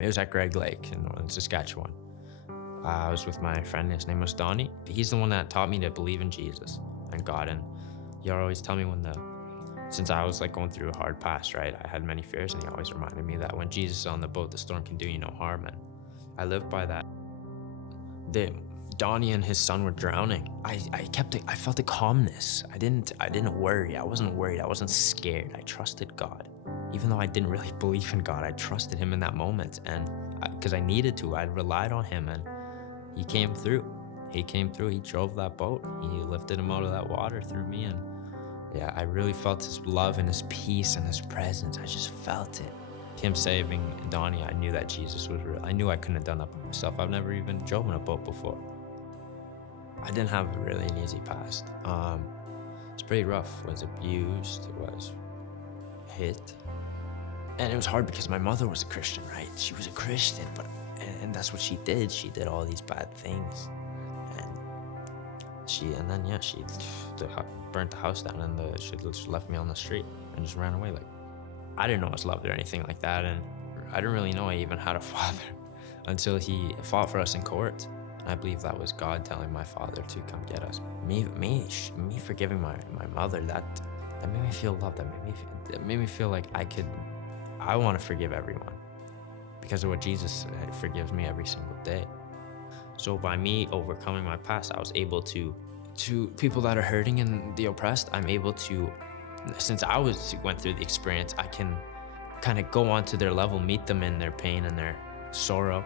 It was at Greg Lake in northern Saskatchewan. I was with my friend, his name was Donnie. He's the one that taught me to believe in Jesus and God. And he always tell me since I was like going through a hard past, right? I had many fears, and he always reminded me that when Jesus is on the boat, the storm can do you no harm. And I lived by that. Donnie and his son were drowning. I felt a calmness. I didn't worry. I wasn't worried. I wasn't scared. I trusted God. Even though I didn't really believe in God, I trusted him in that moment. And because I needed to, I relied on him, and he came through. He came through. He drove that boat. He lifted him out of that water through me. And yeah, I really felt his love and his peace and his presence. I just felt it. Him saving Donnie, I knew that Jesus was real. I knew I couldn't have done that by myself. I've never even driven a boat before. I didn't have really an easy past. It's pretty rough. I was abused, was hit. And it was hard because my mother was a Christian, right? She was a Christian, and that's what she did. She did all these bad things. She burnt the house down, and she just left me on the street and just ran away. Like, I didn't know I was loved or anything like that, and I didn't really know I even had a father until he fought for us in court. And I believe that was God telling my father to come get us. Me forgiving my mother, that made me feel loved. That made me feel like I want to forgive everyone because of what Jesus forgives me every single day. So by me overcoming my past, I was able to people that are hurting and the oppressed, I'm able to, since I went through the experience, I can kind of go onto their level, meet them in their pain and their sorrow,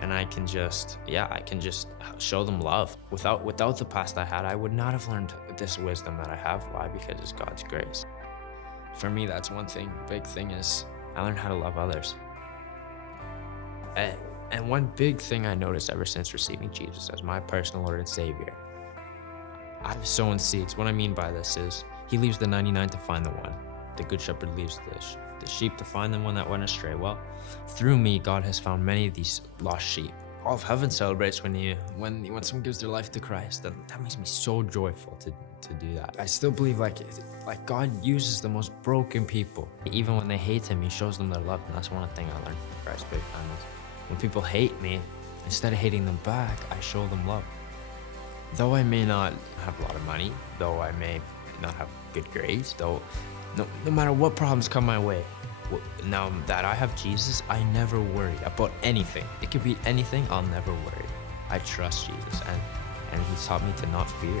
and I can just show them love. Without the past I had, I would not have learned this wisdom that I have. Why? Because it's God's grace. For me, that's one thing. Big thing is I learned how to love others. And one big thing I noticed ever since receiving Jesus as my personal Lord and Savior, I've sown seeds. What I mean by this is he leaves the 99 to find the one. The good shepherd leaves the sheep to find the one that went astray. Well, through me, God has found many of these lost sheep. All of heaven celebrates when someone gives their life to Christ. That makes me so joyful to do that. I still believe like God uses the most broken people. Even when they hate him, he shows them their love. And that's one thing I learned from Christ big time is when people hate me, instead of hating them back, I show them love. Though I may not have a lot of money, though I may not have good grades, though no matter what problems come my way, now that I have Jesus, I never worry about anything. It could be anything, I'll never worry. I trust Jesus, and he's taught me to not fear.